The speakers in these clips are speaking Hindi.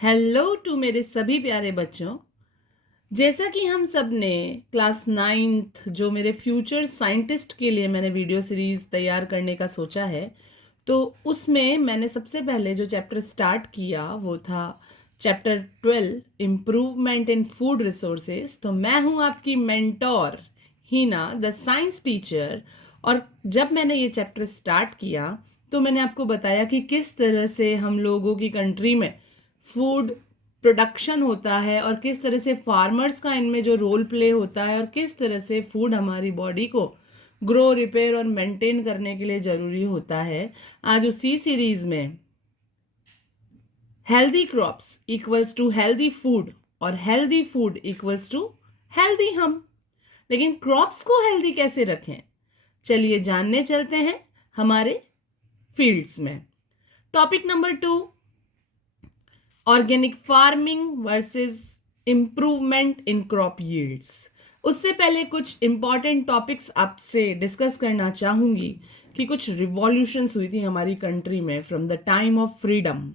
हेलो टू मेरे सभी प्यारे बच्चों। जैसा कि हम सब ने क्लास 9th जो मेरे फ्यूचर साइंटिस्ट के लिए मैंने वीडियो सीरीज तैयार करने का सोचा है, तो उसमें मैंने सबसे पहले जो चैप्टर स्टार्ट किया वो था chapter 12 improvement in food resources. तो मैं हूँ आपकी mentor Heena the science teacher. और जब मैंने ये चैप्टर स्टार्ट किया तो मैंने आपको बताया कि किस तरह से हम लोगों की कंट्री में फूड प्रोडक्शन होता है और किस तरह से फार्मर्स का इनमें जो रोल प्ले होता है और किस तरह से फूड हमारी बॉडी को ग्रो रिपेयर और मेंटेन करने के लिए ज़रूरी होता है। आज उसी सीरीज में healthy crops equals to healthy food और healthy food equals to healthy हम। लेकिन क्रॉप्स को हेल्दी कैसे रखें, चलिए जानने चलते हैं हमारे फील्ड्स में। Topic number 2, organic farming versus improvement in crop yields. उससे पहले कुछ इंपॉर्टेंट टॉपिक्स आपसे डिस्कस करना चाहूंगी कि कुछ रिवॉल्यूशंस हुई थी हमारी कंट्री में from the time of freedom,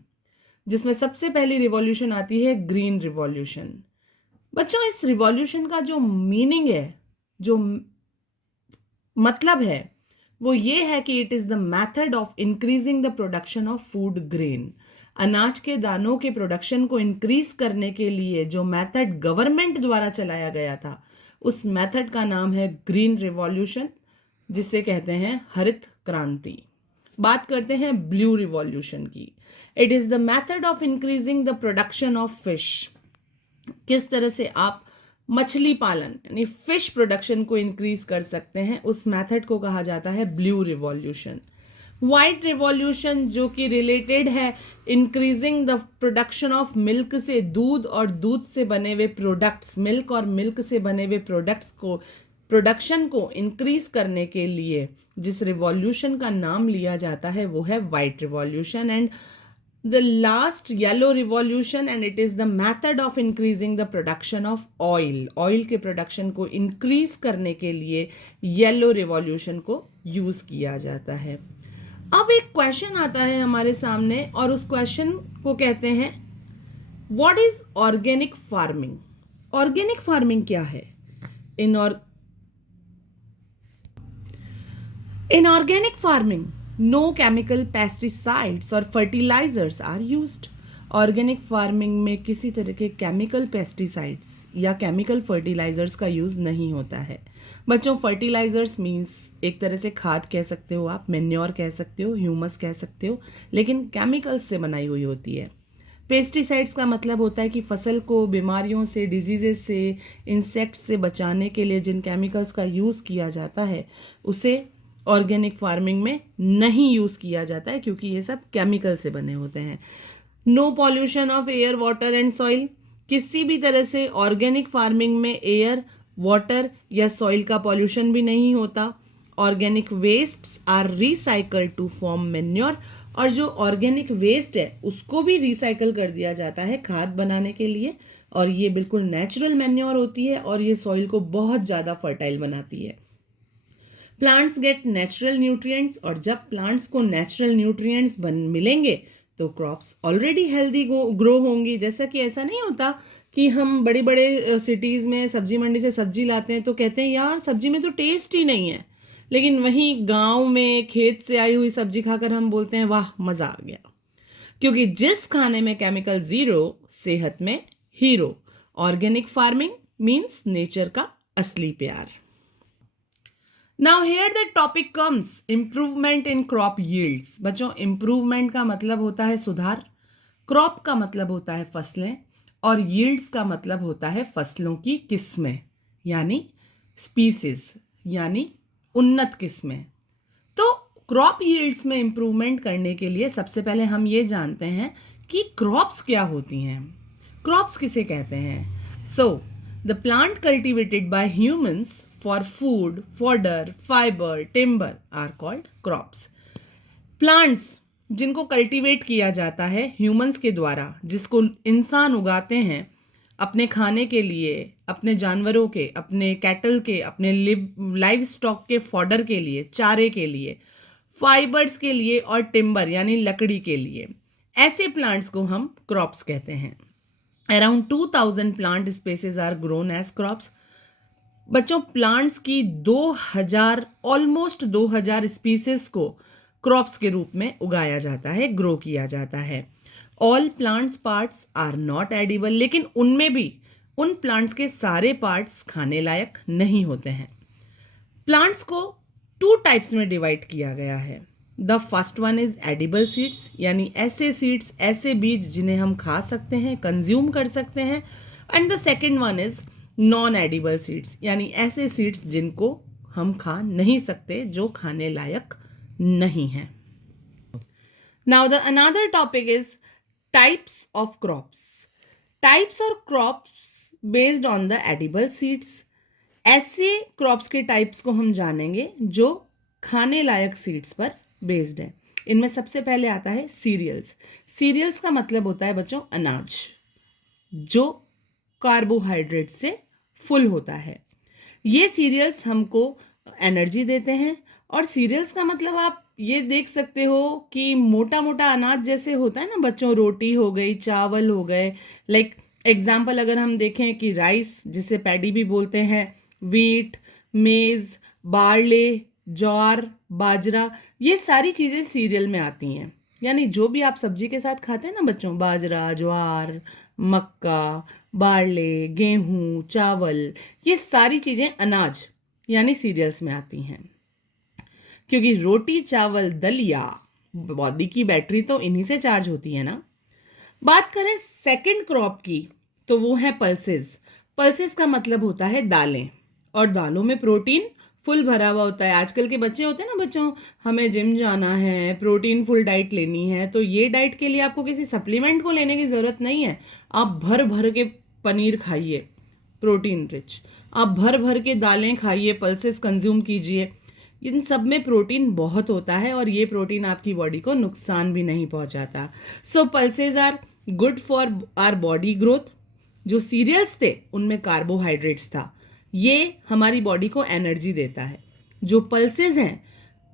जिसमें सबसे पहली रिवॉल्यूशन आती है ग्रीन रिवॉल्यूशन। बच्चों, इस रिवॉल्यूशन का जो मीनिंग है, जो मतलब है, वो ये है कि it is the method of increasing the production of food grain. अनाज के दानों के प्रोडक्शन को इंक्रीज करने के लिए जो मेथड गवर्नमेंट द्वारा चलाया गया था, उस मेथड का नाम है ग्रीन रिवॉल्यूशन, जिसे कहते हैं हरित क्रांति। बात करते हैं ब्लू रिवॉल्यूशन की। It is the method of increasing the production of fish. किस तरह से आप मछली पालन यानी फिश प्रोडक्शन को इंक्रीज कर सकते हैं, उस मेथड को कहा जाता है ब्लू रिवॉल्यूशन। व्हाइट रिवॉल्यूशन जो कि रिलेटेड है increasing the production of milk से, दूध और दूध से बने हुए प्रोडक्ट्स, मिल्क और मिल्क से बने हुए प्रोडक्ट्स को प्रोडक्शन को इंक्रीज करने के लिए जिस रिवॉल्यूशन का नाम लिया जाता है वो है white revolution. And the last yellow revolution, and it is the method of increasing the production of oil. Oil के प्रोडक्शन को इंक्रीज करने के लिए येलो रिवॉल्यूशन को यूज किया जाता है। अब एक क्वेश्चन आता है हमारे सामने और उस क्वेश्चन को कहते हैं what is organic farming. Organic farming क्या है? In organic farming no chemical pesticides और fertilizers are used. Organic farming में किसी तरह के केमिकल पेस्टिसाइड्स या केमिकल फर्टिलाइजर्स का यूज़ नहीं होता है। बच्चों, फर्टिलाइजर्स मीन्स एक तरह से खाद कह सकते हो आप, मेन्योर कह सकते हो, ह्यूमस कह सकते हो, लेकिन केमिकल्स से बनाई हुई होती है। पेस्टिसाइड्स का मतलब होता है कि फसल को बीमारियों से, डिजीजेस से, इंसेक्ट्स से बचाने के लिए जिन केमिकल्स का यूज़ किया जाता है उसे ऑर्गेनिक फार्मिंग में नहीं यूज़ किया जाता है, क्योंकि ये सब केमिकल से बने होते हैं। No pollution of air, water and soil. किसी भी तरह से ऑर्गेनिक फार्मिंग में एयर, वाटर या सॉइल का पॉल्यूशन भी नहीं होता। Organic wastes are recycled to form manure. और जो ऑर्गेनिक वेस्ट है उसको भी रिसाइकल कर दिया जाता है खाद बनाने के लिए, और ये बिल्कुल नेचुरल मेन्योर होती है और ये सॉइल को बहुत ज़्यादा फर्टाइल बनाती है। प्लांट्स गेट नेचुरल न्यूट्रिएंट्स, और जब प्लांट्स को नेचुरल न्यूट्रिएंट्स मिलेंगे तो क्रॉप्स ऑलरेडी हेल्दी ग्रो होंगी। जैसा कि ऐसा नहीं होता कि हम बड़े बड़े सिटीज़ में सब्जी मंडी से सब्जी लाते हैं तो कहते हैं यार सब्जी में तो टेस्ट ही नहीं है, लेकिन वहीं गांव में खेत से आई हुई सब्जी खाकर हम बोलते हैं वाह मज़ा आ गया। क्योंकि जिस खाने में केमिकल ज़ीरो, सेहत में hero. Organic farming means nature का असली प्यार। Now here the topic comes improvement in crop yields. बच्चों, improvement का मतलब होता है सुधार, crop का मतलब होता है फसलें, और yields का मतलब होता है फसलों की किस्में यानी species, यानी उन्नत किस्में। तो क्रॉप यील्ड्स में इंप्रूवमेंट करने के लिए सबसे पहले हम ये जानते हैं कि क्रॉप्स क्या होती हैं। क्रॉप्स किसे कहते हैं? So the plant cultivated by humans for food, fodder, fibre, timber are called crops. Plants जिनको कल्टीवेट किया जाता है ह्यूमंस के द्वारा, जिसको इंसान उगाते हैं अपने खाने के लिए, अपने जानवरों के, अपने कैटल के, अपने लाइव स्टॉक के फॉडर के लिए, चारे के लिए, फाइबर्स के लिए और टिम्बर यानी लकड़ी के लिए, ऐसे प्लांट्स को हम क्रॉप्स कहते हैं। Around 2000 plant species are grown as crops. बच्चों, प्लांट्स की 2000 ऑलमोस्ट 2000 स्पीसीज को क्रॉप्स के रूप में उगाया जाता है, ग्रो किया जाता है। All plants parts are not edible, लेकिन उनमें भी उन प्लांट्स के सारे पार्ट्स खाने लायक नहीं होते हैं। प्लांट्स को 2 टाइप्स में डिवाइड किया गया है। The first one is edible seeds, यानी ऐसे सीड्स, ऐसे बीज जिन्हें हम खा सकते हैं, कंज्यूम कर सकते हैं। And the second one is non edible seeds, यानी ऐसे सीड्स जिनको हम खा नहीं सकते, जो खाने लायक नहीं हैं। Now the another topic is types of crops. Types और crops based on the edible seeds. ऐसे क्रॉप्स के टाइप्स को हम जानेंगे जो खाने लायक सीड्स पर बेस्ड है। इनमें सबसे पहले आता है सीरियल्स। सीरियल्स का मतलब होता है बच्चों अनाज, जो कार्बोहाइड्रेट से फुल होता है। ये सीरियल्स हमको एनर्जी देते हैं। और सीरियल्स का मतलब आप ये देख सकते हो कि मोटा मोटा अनाज जैसे होता है ना बच्चों, रोटी हो गई, चावल हो गए। लाइक एग्जाम्पल अगर हम देखें कि राइस, जिसे पैडी भी बोलते हैं, वीट, मेज, बार्ले, ज्वार, बाजरा, ये सारी चीज़ें सीरियल में आती हैं। यानी जो भी आप सब्जी के साथ खाते हैं ना बच्चों, बाजरा, ज्वार, मक्का, बार्ले, गेहूं, चावल, ये सारी चीज़ें अनाज यानी सीरियल्स में आती हैं। क्योंकि रोटी, चावल, दलिया, बॉडी की बैटरी तो इन्हीं से चार्ज होती है ना। बात करें सेकंड क्रॉप की, तो वो है पल्सेस। पल्सेस का मतलब होता है दालें, और दालों में प्रोटीन फुल भरा हुआ होता है। आजकल के बच्चे होते हैं ना बच्चों, हमें जिम जाना है, प्रोटीन फुल डाइट लेनी है, तो ये डाइट के लिए आपको किसी सप्लीमेंट को लेने की ज़रूरत नहीं है। आप भर भर के पनीर खाइए, प्रोटीन रिच। आप भर भर के दालें खाइए, पल्सेस कंज्यूम कीजिए। इन सब में प्रोटीन बहुत होता है, और ये प्रोटीन आपकी बॉडी को नुकसान भी नहीं पहुंचाता। So pulses are good for our body growth. जो सीरियल्स थे उनमें कार्बोहाइड्रेट्स था, ये हमारी बॉडी को एनर्जी देता है। जो पल्सेस हैं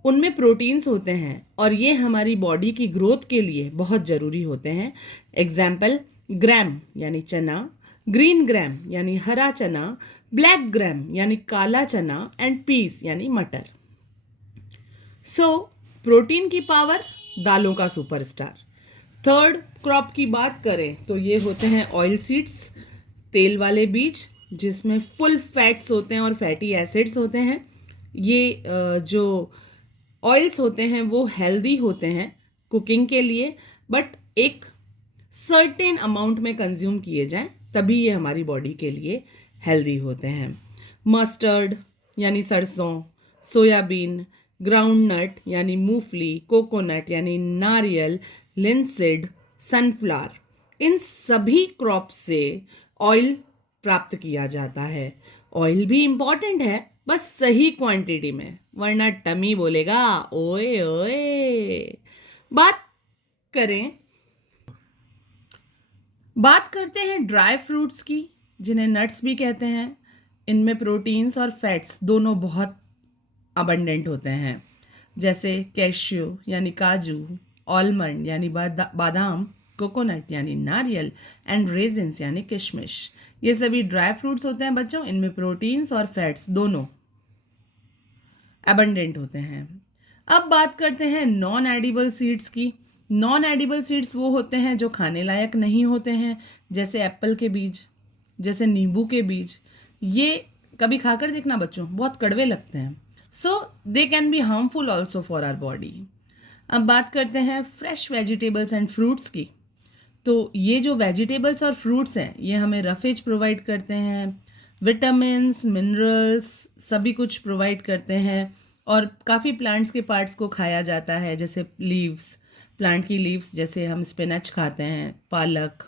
उनमें प्रोटीन्स होते हैं, और ये हमारी बॉडी की ग्रोथ के लिए बहुत ज़रूरी होते हैं। एग्जाम्पल, ग्रैम यानी चना, ग्रीन ग्रैम यानी हरा चना, ब्लैक ग्रैम यानी काला चना, एंड पीस यानी मटर। सो प्रोटीन की पावर, दालों का सुपरस्टार। थर्ड क्रॉप की बात करें तो ये होते हैं ऑयल सीड्स, तेल वाले बीज, जिसमें फुल फैट्स होते हैं और फैटी एसिड्स होते हैं। ये जो ऑयल्स होते हैं वो हेल्दी होते हैं कुकिंग के लिए, बट एक सर्टेन अमाउंट में कंज्यूम किए जाएं तभी ये हमारी बॉडी के लिए हेल्दी होते हैं। मस्टर्ड यानी सरसों, सोयाबीन, ग्राउंडनट यानी मूंगफली, कोकोनट यानी नारियल, लिनसीड, सनफ्लावर, इन सभी क्रॉप से ऑयल प्राप्त किया जाता है। ऑयल भी इम्पॉर्टेंट है, बस सही क्वांटिटी में, वरना टमी बोलेगा ओए ओए। बात करते हैं ड्राई फ्रूट्स की, जिन्हें नट्स भी कहते हैं। इनमें प्रोटीन्स और फैट्स दोनों बहुत अबंडेंट होते हैं, जैसे कैश्यू यानी काजू, आलमंड यानी बादाम, कोकोनट यानी नारियल, एंड रेजिन्स यानी किशमिश। ये सभी ड्राई फ्रूट्स होते हैं बच्चों। इनमें प्रोटीन्स और फैट्स दोनों अबंडेंट होते हैं। अब बात करते हैं नॉन एडिबल सीड्स की। नॉन एडिबल सीड्स वो होते हैं जो खाने लायक नहीं होते हैं, जैसे एप्पल के बीज, जैसे नींबू के बीज। ये कभी खाकर देखना बच्चों, बहुत कड़वे लगते हैं। So they can be harmful also for our body. अब बात करते हैं फ्रेश वेजिटेबल्स एंड फ्रूट्स की। तो ये जो वेजिटेबल्स और फ्रूट्स हैं, ये हमें रफेज प्रोवाइड करते हैं, विटामिन्स, मिनरल्स, सभी कुछ प्रोवाइड करते हैं। और काफ़ी प्लांट्स के पार्ट्स को खाया जाता है, जैसे लीव्स, प्लांट की लीव्स, जैसे हम स्पिनच खाते हैं, पालक,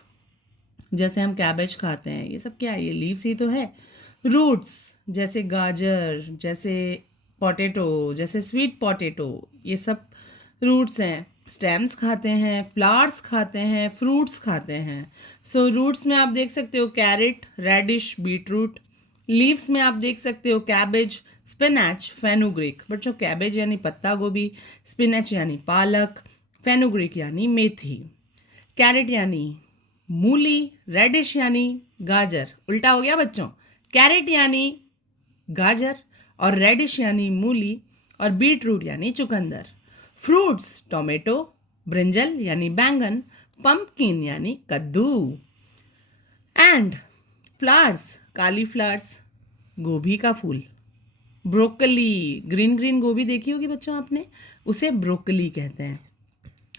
जैसे हम कैबेज खाते हैं। ये सब क्या है? ये लीव्स ही तो है। रूट्स, जैसे गाजर, जैसे पोटैटो, जैसे स्वीट पोटैटो, ये सब रूट्स हैं। स्टेम्स खाते हैं, फ्लावर्स खाते हैं, फ्रूट्स खाते हैं। सो रूट्स में आप देख सकते हो कैरेट, रेडिश, बीटरूट। लीव्स में आप देख सकते हो कैबेज, स्पिनच, फेनुग्रीक। बच्चों, कैबेज यानी पत्ता गोभी, स्पिनच यानी पालक, फेनुग्रीक यानी मेथी। कैरेट यानी मूली, रेडिश यानी गाजर। उल्टा हो गया बच्चों, कैरेट यानी गाजर और रेडिश यानी मूली और बीट रूट यानी चुकंदर। फ्रूट्स टोमेटो, ब्रिंजल यानी बैंगन, पंपकिन यानी कद्दू। एंड फ्लावर्स काली फ्लावर्स, गोभी का फूल। ब्रोकली, ग्रीन ग्रीन गोभी देखी होगी बच्चों आपने, उसे ब्रोकली कहते हैं।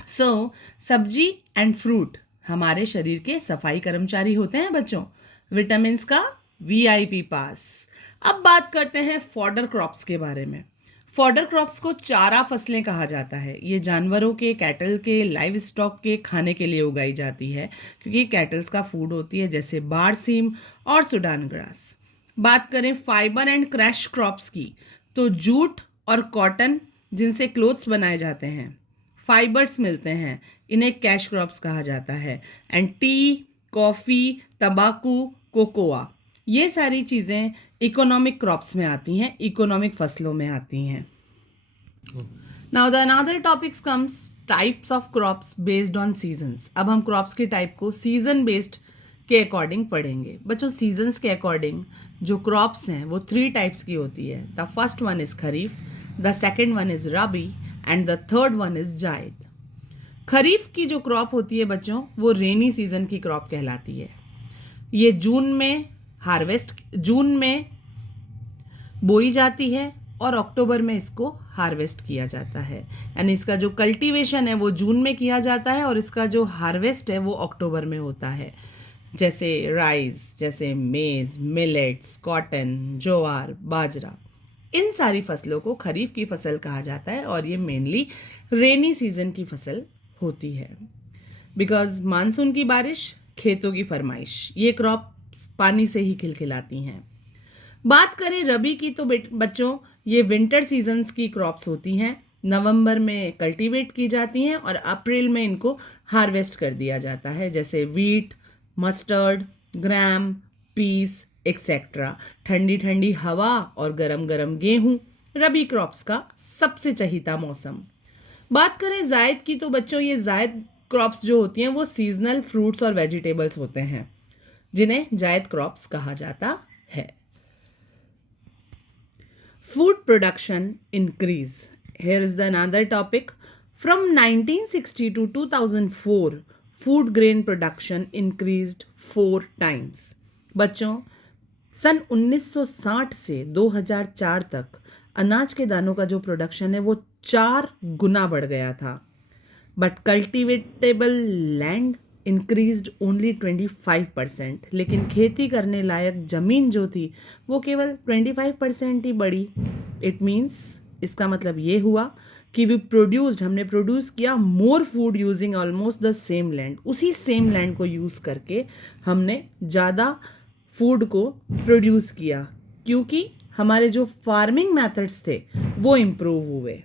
सो सब्जी एंड फ्रूट हमारे शरीर के सफाई कर्मचारी होते हैं बच्चों, विटामिन्स का वीआईपी पास। अब बात करते हैं फॉडर क्रॉप्स के बारे में। फॉडर क्रॉप्स को चारा फसलें कहा जाता है। ये जानवरों के, कैटल के, लाइव स्टॉक के खाने के लिए उगाई जाती है, क्योंकि कैटल्स का फूड होती है, जैसे बारसीम और सुडान ग्रास। बात करें फाइबर एंड क्रैश क्रॉप्स की, तो जूट और कॉटन जिनसे क्लोथ्स बनाए जाते हैं, फाइबर्स मिलते हैं, इन्हें कैश क्रॉप्स कहा जाता है। एंड टी, कॉफ़ी, तंबाकू, कोकोआ, ये सारी चीज़ें इकोनॉमिक क्रॉप्स में आती हैं, इकोनॉमिक फसलों में आती हैं। Now the another topics comes types of crops based on seasons. अब हम क्रॉप्स की टाइप को सीजन बेस्ड के अकॉर्डिंग पढ़ेंगे। बच्चों सीजन्स के अकॉर्डिंग जो क्रॉप्स हैं वो 3 टाइप्स की होती है। The first one is kharif, the second one is rabi and the third one is जायद। खरीफ की जो क्रॉप होती है बच्चों, वो रेनी सीजन की क्रॉप कहलाती है। ये जून में बोई जाती है और अक्टूबर में इसको हार्वेस्ट किया जाता है। यानी इसका जो कल्टीवेशन है वो जून में किया जाता है और इसका जो हार्वेस्ट है वो अक्टूबर में होता है। जैसे राइस, जैसे मेज, मिलेट्स, कॉटन, ज्वार, बाजरा, इन सारी फसलों को खरीफ की फसल कहा जाता है और ये मेनली रेनी सीजन की फसल होती है। बिकॉज मानसून की बारिश, खेतों की फरमाइश, ये क्रॉप पानी से ही खिलखिलाती हैं। बात करें रबी की, तो बच्चों ये विंटर सीजन्स की क्रॉप्स होती हैं। नवंबर में कल्टीवेट की जाती हैं और अप्रैल में इनको हार्वेस्ट कर दिया जाता है, जैसे वीट, मस्टर्ड, ग्राम, पीस एक्सेट्रा। ठंडी ठंडी हवा और गरम गरम गेहूं रबी क्रॉप्स का सबसे चहीता मौसम। बात करें जायद की, तो बच्चों ये जायद क्रॉप्स जो होती हैं वो सीजनल फ्रूट्स और वेजिटेबल्स होते हैं, जिन्हें जायद क्रॉप्स कहा जाता है। Food production increase. Here is the another topic. From 1960 to 2004, food grain production increased 4 times. बच्चों सन 1960 से 2004 तक अनाज के दानों का जो प्रोडक्शन है वो 4 गुना बढ़ गया था। बट कल्टिवेटेबल लैंड इंक्रीज्ड ओनली 25%, लेकिन खेती करने लायक ज़मीन जो थी वो केवल 25% ही बढ़ी। इट मीन्स, इसका मतलब ये हुआ कि हमने प्रोड्यूस किया more food using almost the same land. उसी सेम लैंड को यूज़ करके हमने ज़्यादा फूड को प्रोड्यूस किया, क्योंकि हमारे जो फार्मिंग मेथड्स थे वो इम्प्रूव हुए।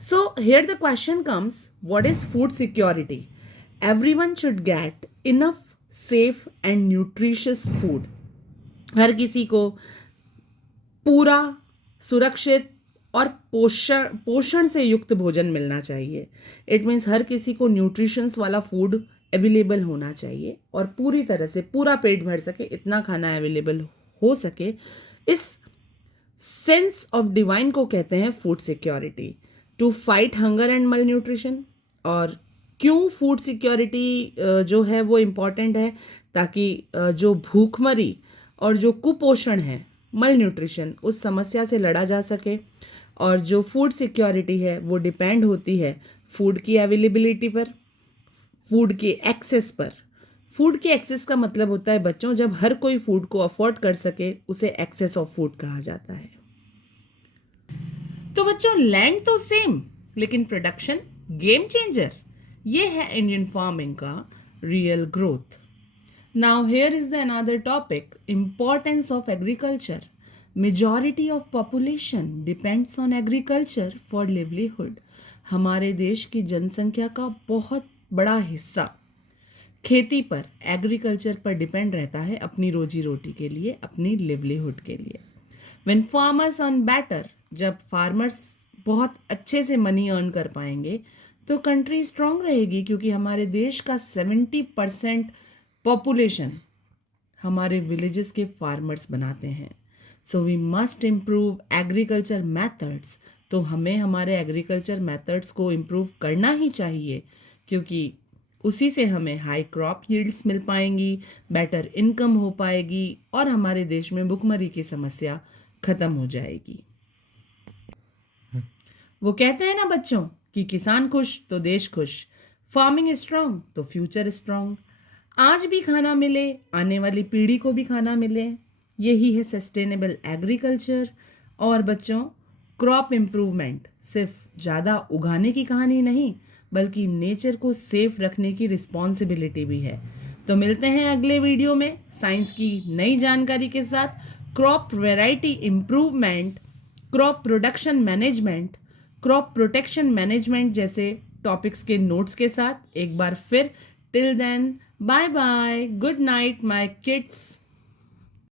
So here the question comes, what is food security? Everyone should get enough safe and nutritious food. हर किसी को पूरा, सुरक्षित और पोषण से युक्त भोजन मिलना चाहिए। इट मीन्स हर किसी को न्यूट्रिशंस वाला फूड अवेलेबल होना चाहिए और पूरी तरह से पूरा पेट भर सके, इतना खाना अवेलेबल हो सके। इस सेंस ऑफ डिवाइन को कहते हैं food security, to fight hunger and malnutrition. और क्यों फूड सिक्योरिटी जो है वो इम्पॉर्टेंट है? ताकि जो भूखमरी और जो कुपोषण है, मल न्यूट्रिशन, उस समस्या से लड़ा जा सके। और जो फूड सिक्योरिटी है वो डिपेंड होती है फूड की अवेलेबिलिटी पर, फूड के एक्सेस पर। फूड के एक्सेस का मतलब होता है बच्चों, जब हर कोई फूड को अफोर्ड कर सके उसे एक्सेस ऑफ फूड कहा जाता है। तो बच्चों लैंड तो सेम, लेकिन प्रोडक्शन गेम चेंजर। ये है इंडियन फार्मिंग का real growth. Now here is the another topic, importance of agriculture. Majority of population depends on agriculture for livelihood. हमारे देश की जनसंख्या का बहुत बड़ा हिस्सा खेती पर, एग्रीकल्चर पर डिपेंड रहता है अपनी रोजी रोटी के लिए, अपनी लिवलीहुड के लिए। व्हेन फार्मर्स अर्न बेटर, जब फार्मर्स बहुत अच्छे से मनी अर्न कर पाएंगे तो कंट्री स्ट्रांग रहेगी, क्योंकि हमारे देश का 70% पॉपुलेशन हमारे विलेजेस के फार्मर्स बनाते हैं। So we must improve agriculture methods. तो हमें हमारे एग्रीकल्चर मेथड्स को इम्प्रूव करना ही चाहिए, क्योंकि उसी से हमें हाई क्रॉप यील्ड्स मिल पाएंगी, बेटर इनकम हो पाएगी और हमारे देश में भुखमरी की समस्या खत्म हो जाएगी। वो कहते हैं ना बच्चों कि किसान खुश तो देश खुश, फार्मिंग स्ट्रांग तो फ्यूचर स्ट्रांग। आज भी खाना मिले, आने वाली पीढ़ी को भी खाना मिले, यही है सस्टेनेबल एग्रीकल्चर। और बच्चों, क्रॉप इम्प्रूवमेंट सिर्फ ज़्यादा उगाने की कहानी नहीं, बल्कि नेचर को सेफ रखने की रिस्पॉन्सिबिलिटी भी है। तो मिलते हैं अगले वीडियो में साइंस की नई जानकारी के साथ। Crop variety improvement, crop production management, crop protection management जैसे टॉपिक्स के नोट्स के साथ एक बार फिर। Till then, bye bye, good night my kids.